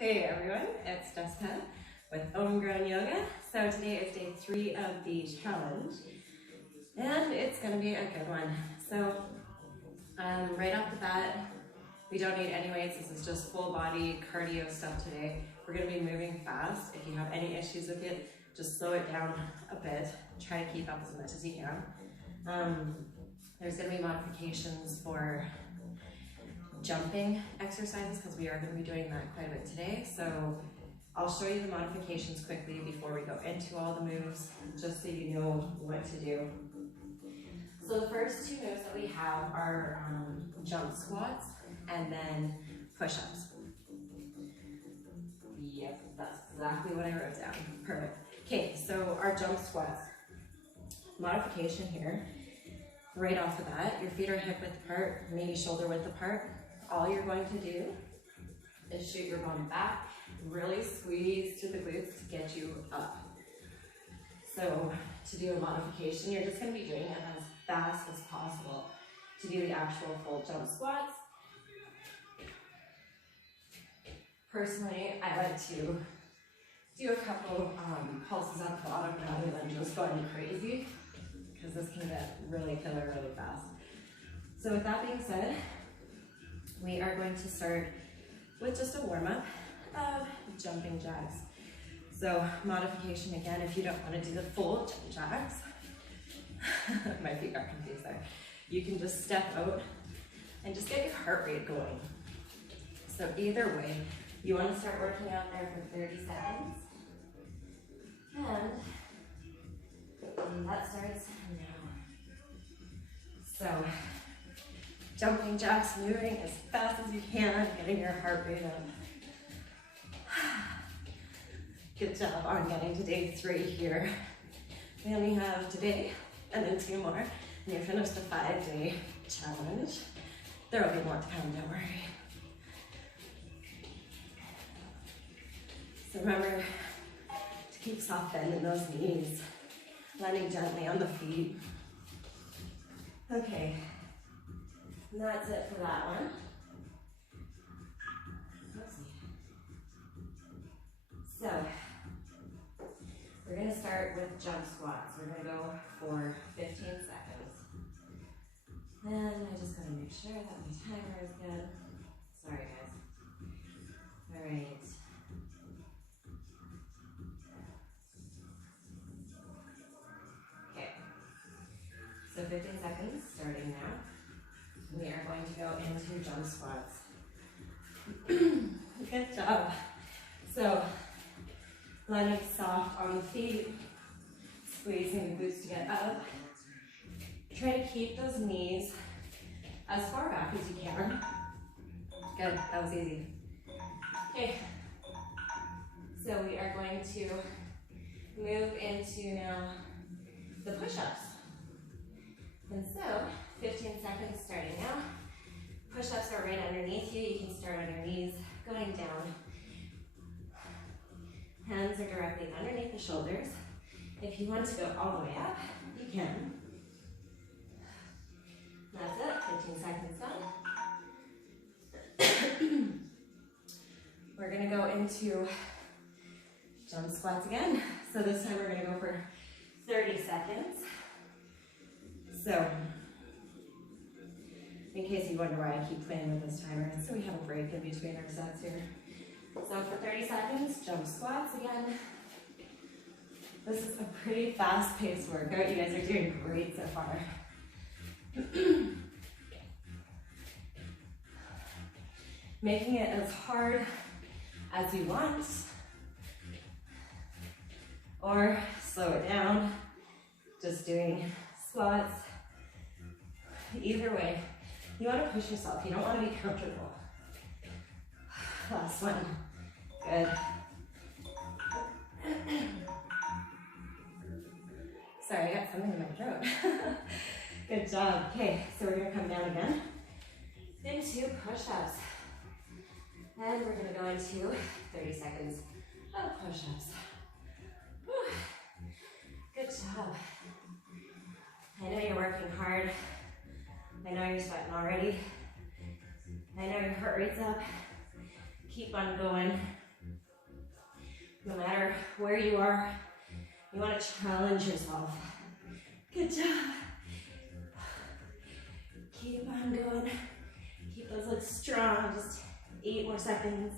Hey everyone, it's Jessica with Homegrown Yoga. So today is day 3 of the challenge and it's going to be a good one. So right off the bat, we don't need any weights. This is just full body cardio stuff today. We're going to be moving fast. If you have any issues with it, just slow it down a bit. Try to keep up as much as you can. There's going to be modifications for jumping exercises because we are going to be doing that quite a bit today. So I'll show you the modifications quickly before we go into all the moves, just so you know what to do. So the first two moves that we have are jump squats and then push-ups. Yep, that's exactly what I wrote down. Perfect. Okay, so our jump squats. Modification here. Right off the bat, your feet are hip width apart, maybe shoulder width apart. All you're going to do is shoot your bum back, really squeeze to the glutes to get you up. So to do a modification, you're just going to be doing it as fast as possible to do the actual full jump squats. Personally, I like to do a couple pulses at the bottom rather than just going crazy, because this can get really killer really fast. So with that being said, we are going to start with just a warm-up of jumping jacks. So modification again, if you don't want to do the full jump jacks, my feet got confused there. You can just step out and just get your heart rate going. So either way, you want to start working out there for 30 seconds. And that starts now. So jumping jacks, moving as fast as you can, getting your heart rate up. Good job on getting to day 3 here. We only have today and then 2 more, and you finish the 5-day challenge. There will be more to come, don't worry. So remember to keep soft bend in those knees, landing gently on the feet. Okay. And that's it for that one. So, we're going to start with jump squats. We're going to go for 15 seconds. And I just got to make sure that my timer is good. Sorry, guys. All right. Okay. So 15 seconds starting now. We are going to go into jump squats. Good job. So, landing soft on the feet, squeezing the glutes to get up. Try to keep those knees as far back as you can. Good, that was easy. Okay, so we are going to move into now the push-ups. And so, 15 seconds starting now. Push-ups are right underneath you. You can start on your knees, going down. Hands are directly underneath the shoulders. If you want to go all the way up, you can. That's it, 15 seconds done. We're gonna go into jump squats again. So this time we're gonna go for 30 seconds. So, in case you wonder why I keep playing with this timer, so we have a break in between our sets here. So for 30 seconds, jump squats again. This is a pretty fast-paced workout. You guys are doing great so far. Making it as hard as you want, or slow it down, just doing squats. Either way, you want to push yourself. You don't want to be comfortable. Last one. Good. Sorry, I got something in my throat. Good job. Okay, so we're going to come down again into push-ups. And we're going to go into 30 seconds of push-ups. Good job. I know you're working hard. I know you're sweating already. I know your heart rate's up. Keep on going. No matter where you are, you want to challenge yourself. Good job. Keep on going. Keep those legs strong. Just 8 more seconds.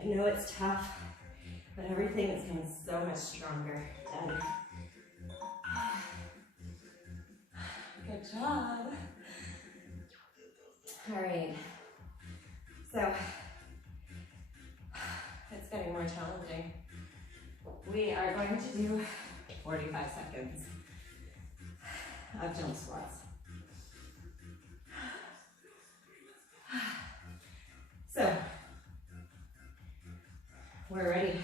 I know it's tough, but everything is getting so much stronger. Done. Good job. All right. So, it's getting more challenging. We are going to do 45 seconds of jump squats. So, we're ready.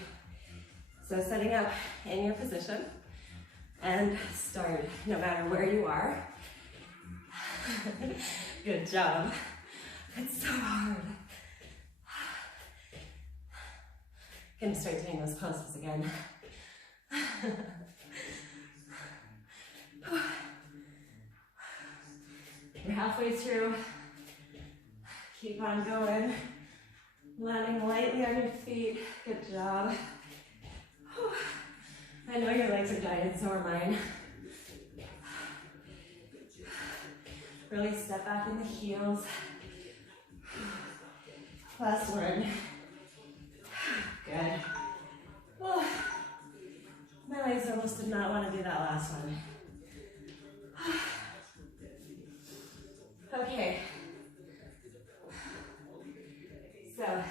So setting up in your position and start no matter where you are. Good job. It's so hard. Gonna start doing those pulses again. You're halfway through. Keep on going. Landing lightly on your feet. Good job. I know your legs are dying, so are mine. Really step back in the heels. Last one. Good. Oh, my legs almost did not want to do that last one. Okay. So,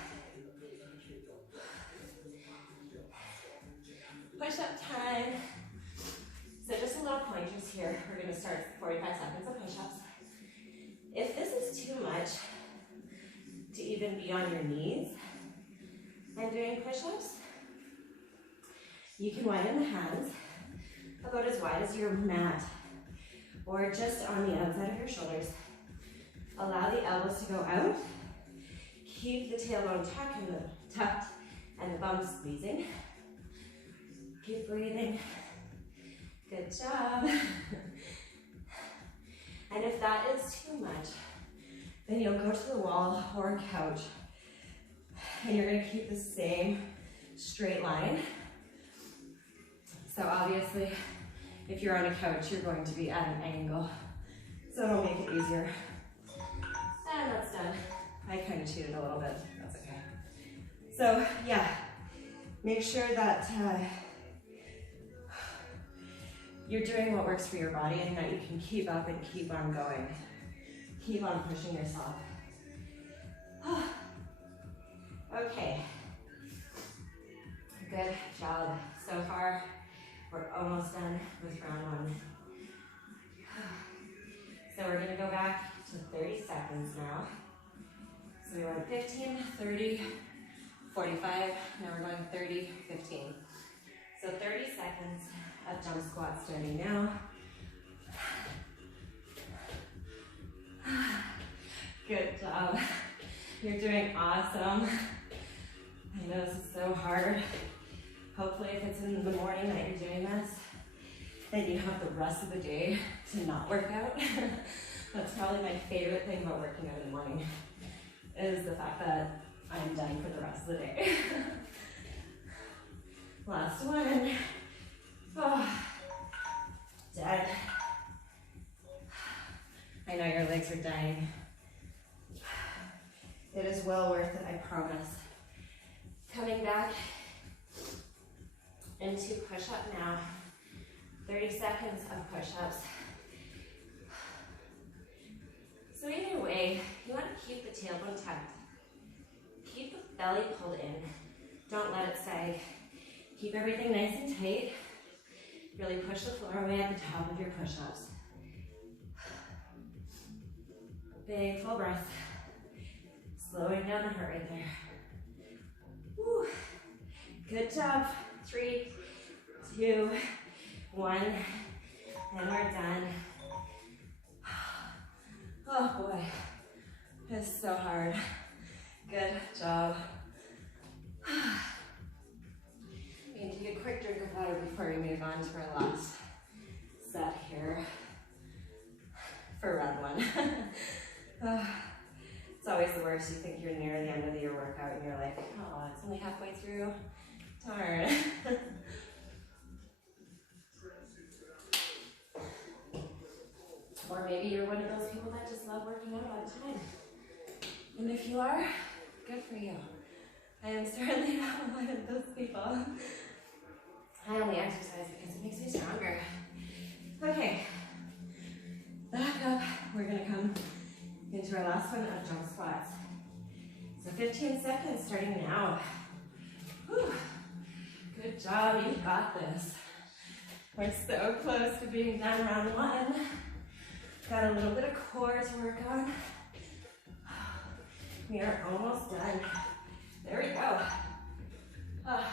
push-up time. So just a little pointers here. We're going to start 45 seconds of push-ups. If this is too much to even be on your knees and doing push-ups, you can widen the hands about as wide as your mat or just on the outside of your shoulders. Allow the elbows to go out. Keep the tailbone tucked and the bum squeezing. Keep breathing. Good job. And if that is too much, then you'll go to the wall or couch. And you're gonna keep the same straight line. So obviously, if you're on a couch, you're going to be at an angle. So it'll make it easier. And that's done. I kind of cheated a little bit, that's okay. So yeah, make sure that you're doing what works for your body and that you can keep up and keep on going. Keep on pushing yourself. Okay, good job so far. We're almost done with round one. So we're gonna go back to 30 seconds now. So we went 15, 30, 45, now we're going 30, 15. So 30 seconds of jump squats starting now. Good job. You're doing awesome. I know this is so hard. Hopefully if it's in the morning that you're doing this, then you have the rest of the day to not work out. That's probably my favorite thing about working out in the morning, is the fact that I'm done for the rest of the day. Last one. Oh, dead. I know your legs are dying. It is well worth it, I promise. Coming back into push-up now. 30 seconds of push-ups. So either way, you want to keep the tailbone tucked. Keep the belly pulled in. Don't let it sag. Keep everything nice and tight. Really push the floor away at the top of your push-ups. Big full breath. Slowing down the heart rate there. Woo. Good job. 3, 2, 1, and we're done. Oh boy, it's so hard. Good job. We can take a quick drink of water before we move on to our last set here for round one. It's always the worst. You think you're near the end of your workout and you're like, oh, it's only halfway through. Darn. Or maybe you're one of those people that just love working out all the time. And if you are, good for you. I am certainly not one of those people. I only exercise because it makes me stronger. Okay, back up. We're gonna come into our last one of jump squats. So 15 seconds starting now. Whew. Good job, you got this. We're so close to being done round one. Got a little bit of core to work on. We are almost done. There we go. Oh,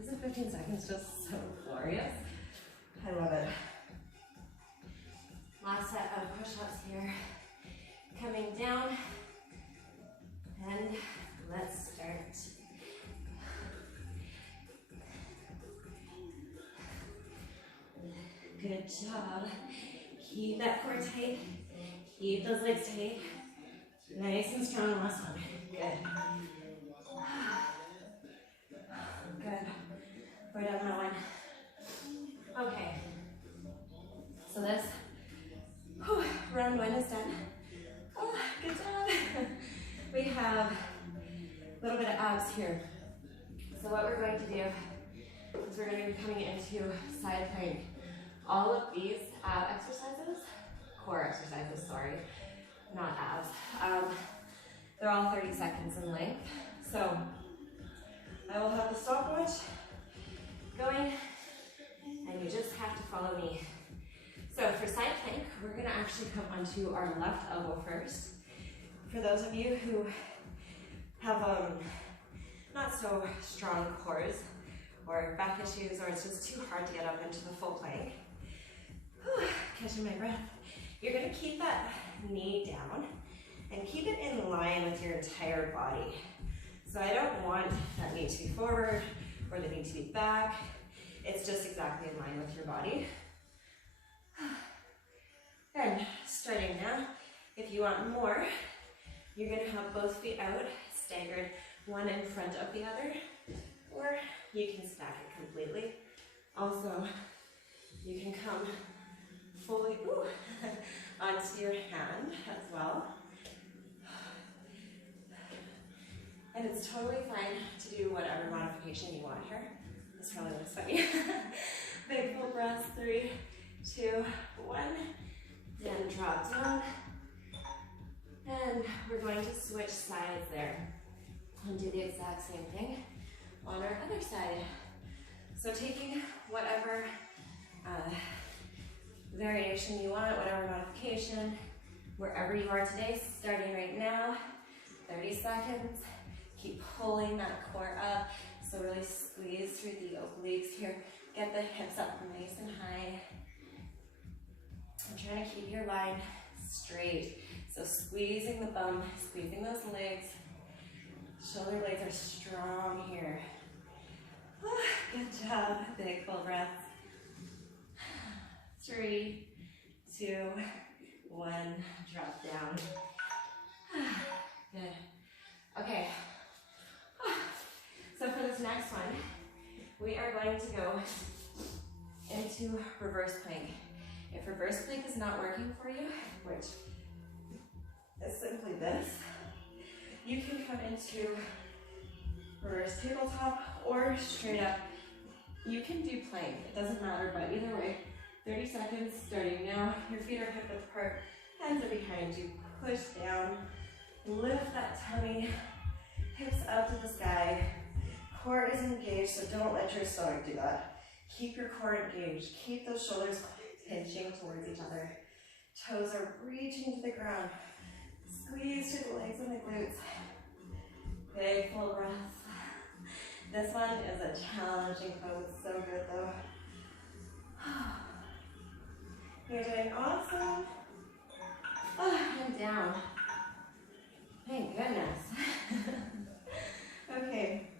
isn't 15 seconds just so glorious? I love it. Last set of push-ups here. Coming down. And let's start. Good job. Keep that core tight. Keep those legs tight. Nice and strong last one. Good. Good. We're done that one. Okay. So this round one is done. Oh, good job. We have a little bit of abs here. So what we're going to do is we're going to be coming into side plank. All of these ab exercises, core exercises, sorry, not abs. They're all 30 seconds in length. So I will have the stopwatch going, and you just have to follow me. So for side plank, we're gonna actually come onto our left elbow first. For those of you who have not so strong cores or back issues, or it's just too hard to get up into the full plank, catching my breath, you're gonna keep that knee down and keep it in line with your entire body. So I don't want that knee to be forward or the knee to be back. It's just exactly in line with your body. And starting now, if you want more, you're gonna have both feet out, staggered, one in front of the other, or you can stack it completely. Also, you can come fully onto your hand as well. And it's totally fine to do whatever modification you want here. This probably looks funny. Big full breaths, 3, 2, 1. Then drop down. And we're going to switch sides there and do the exact same thing on our other side. So taking whatever variation you want, whatever modification, wherever you are today, starting right now, 30 seconds. Keep pulling that core up, so really squeeze through the obliques here. Get the hips up nice and high. I'm trying to keep your line straight. So squeezing the bum, squeezing those legs. Shoulder blades are strong here. Good job. Big full breaths. 3, 2, 1. Drop down. Good. Okay. So for this next one, we are going to go into reverse plank. If reverse plank is not working for you, which is simply this, you can come into reverse tabletop or straight up. You can do plank, it doesn't matter, but either way, 30 seconds starting now. Your feet are hip width apart, hands are behind you. Push down, lift that tummy, hips up to the sky. Core is engaged, so don't let your stomach do that. Keep your core engaged. Keep those shoulders pinching towards each other. Toes are reaching to the ground. Squeeze through the legs and the glutes. Big full breaths. This one is a challenging pose. So good though. You're doing awesome. And down. Thank goodness. Okay.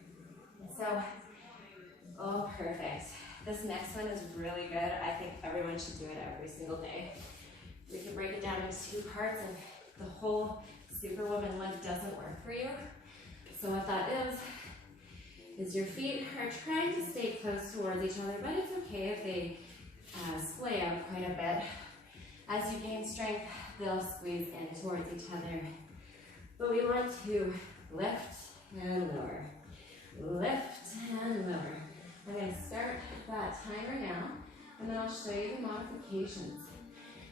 So, oh, perfect. This next one is really good. I think everyone should do it every single day. We can break it down into 2 parts, and the whole Superwoman leg doesn't work for you. So what that is your feet are trying to stay close towards each other, but it's okay if they splay out quite a bit. As you gain strength, they'll squeeze in towards each other. But we want to lift and lower. Lift and lower. I'm going to start that timer now, and then I'll show you the modifications.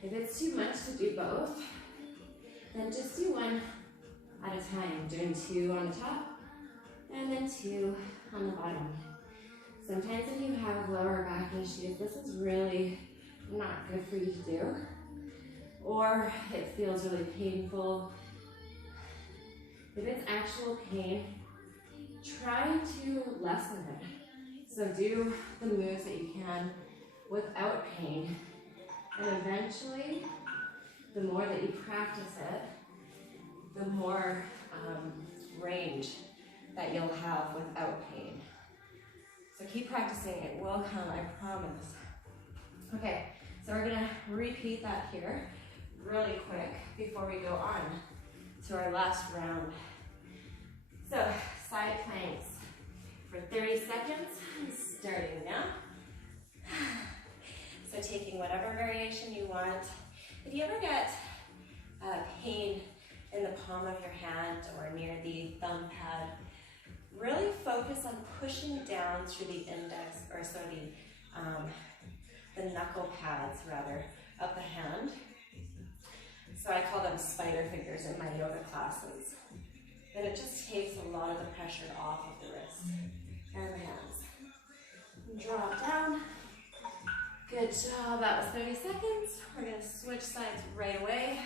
If it's too much to do both, then just do one at a time, doing 2 on the top, and then 2 on the bottom. Sometimes if you have lower back issues, this is really not good for you to do. Or it feels really painful. If it's actual pain, try to lessen it. So do the moves that you can without pain. And eventually, the more that you practice it, the more range that you'll have without pain. So keep practicing, it will come, I promise. Okay, so we're gonna repeat that here really quick before we go on to our last round. So, side planks for 30 seconds, starting now. So taking whatever variation you want. If you ever get pain in the palm of your hand or near the thumb pad, really focus on pushing down through the index, or sorry, the knuckle pads rather, of the hand. So I call them spider fingers in my yoga classes. And it just takes a lot of the pressure off of the wrists and the hands. Drop down. Good job, that was 30 seconds. We're gonna switch sides right away.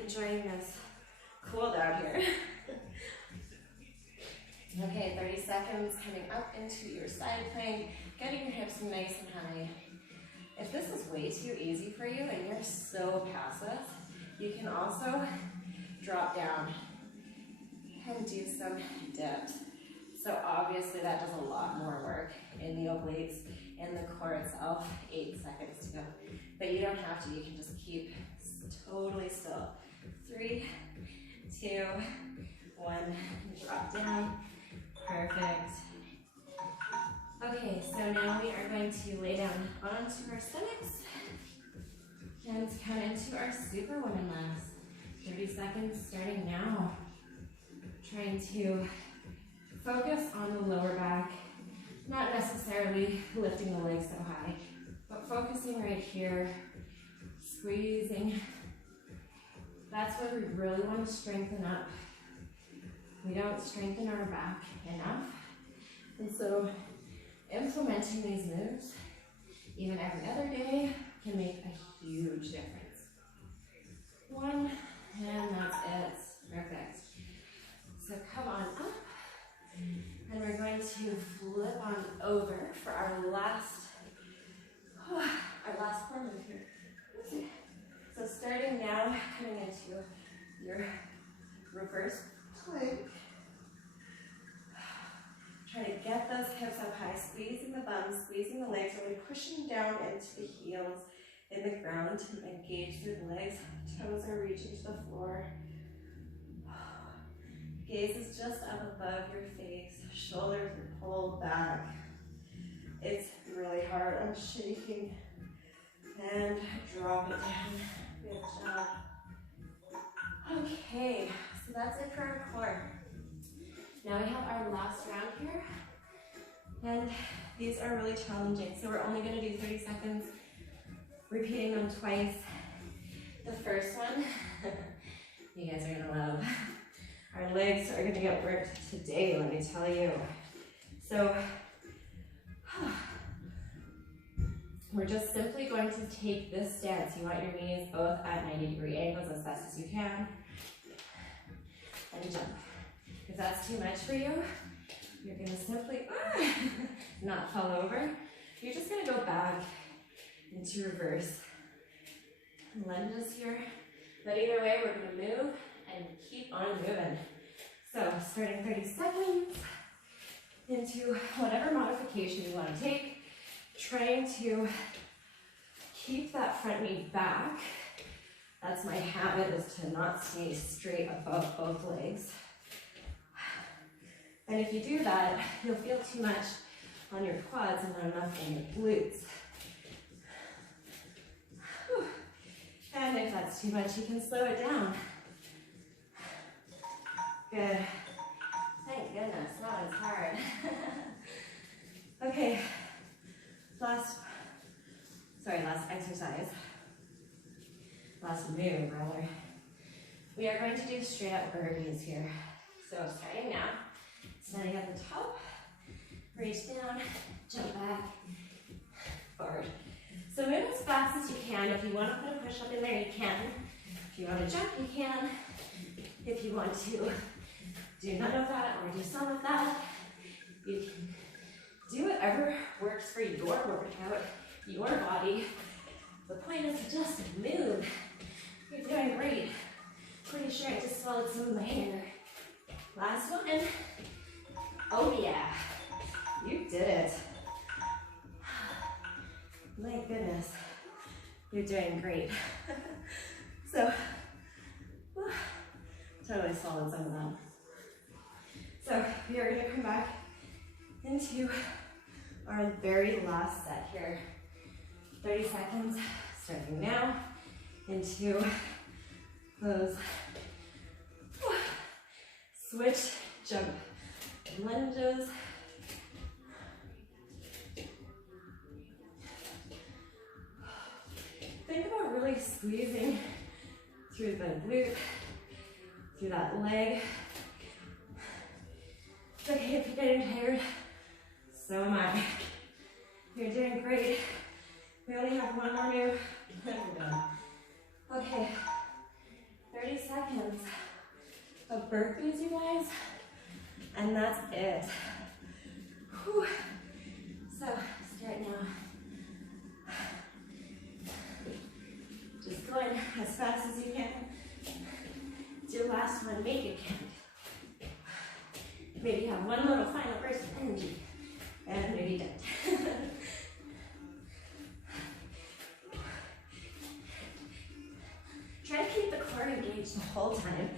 Enjoying this cool down here. Okay, 30 seconds, coming up into your side plank, getting your hips nice and high. If this is way too easy for you and you're so passive, you can also drop down and do some dips. So obviously that does a lot more work in the obliques, in the core itself. 8 seconds to go. But you don't have to, you can just keep totally still. 3, 2, 1, drop down. Perfect. Okay, so now we are going to lay down onto our stomachs and come into our Superwoman legs. 30 seconds starting now. Trying to focus on the lower back, not necessarily lifting the legs so high, but focusing right here, squeezing. That's where we really want to strengthen up. We don't strengthen our back enough. And so implementing these moves, even every other day, can make a huge difference. 1, and that's it. Perfect. So come on up, and we're going to flip on over for our last core move here. So starting now, coming into your reverse plank. Try to get those hips up high, squeezing the bums, squeezing the legs, really pushing down into the heels in the ground. Engage through the legs, toes are reaching to the floor. Gaze is just up above your face, shoulders are pulled back. It's really hard, I'm shaking. And drop it down, good job. Okay, so that's it for our core. Now we have our last round here, and these are really challenging. So we're only gonna do 30 seconds, repeating them twice. The first one, you guys are gonna love. Our legs are gonna get worked today, let me tell you. So, we're just simply going to take this stance. You want your knees both at 90-degree angles as best as you can, and jump. If that's too much for you, you're gonna simply not fall over. You're just gonna go back into reverse. Lunges here, but either way, we're gonna move and keep on moving. So starting 30 seconds into whatever modification you want to take, trying to keep that front knee back. That's my habit, is to not stay straight above both legs. And if you do that, you'll feel too much on your quads and not enough on your glutes. Whew. And if that's too much, you can slow it down. Good. Thank goodness, that was hard. Okay, last exercise. Last move, rather. We are going to do straight up burpees here. So starting now, standing at the top, reach down, jump back, forward. So move as fast as you can. If you want to put a push up in there, you can. If you want to jump, you can. If you want to do none of that or do some of that, you can do whatever works for your workout, your body. The point is to just move. You're doing great. Pretty sure I just swallowed some of my hair. Last one. Oh yeah, you did it. My goodness, you're doing great. So, totally swallowed some of them. So we are gonna come back into our very last set here. 30 seconds, starting now, into those switch, jump, lunges. Think about really squeezing through the glute, through that leg. It's okay if you're getting tired, so am I. You're doing great. We only have one more move, then we're done. Okay, 30 seconds of burpees, you guys, and that's it. Whew. So, start now. Just going as fast as you can. Do your last one, make it count. Maybe have one little final burst of energy, and maybe don't. Try to keep the core engaged the whole time.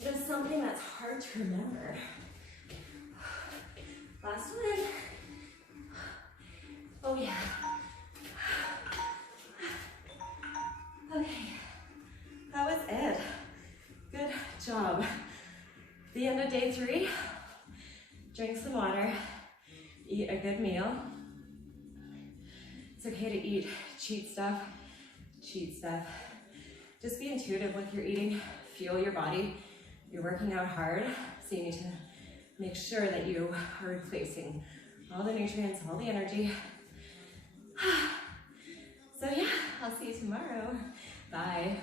It is something that's hard to remember. Last one. Oh yeah. Okay, that was it. Good job. The end of day 3, drink some water, eat a good meal. It's okay to eat cheat stuff. Just be intuitive with your eating, fuel your body. You're working out hard, so you need to make sure that you are replacing all the nutrients, all the energy. So yeah, I'll see you tomorrow. Bye.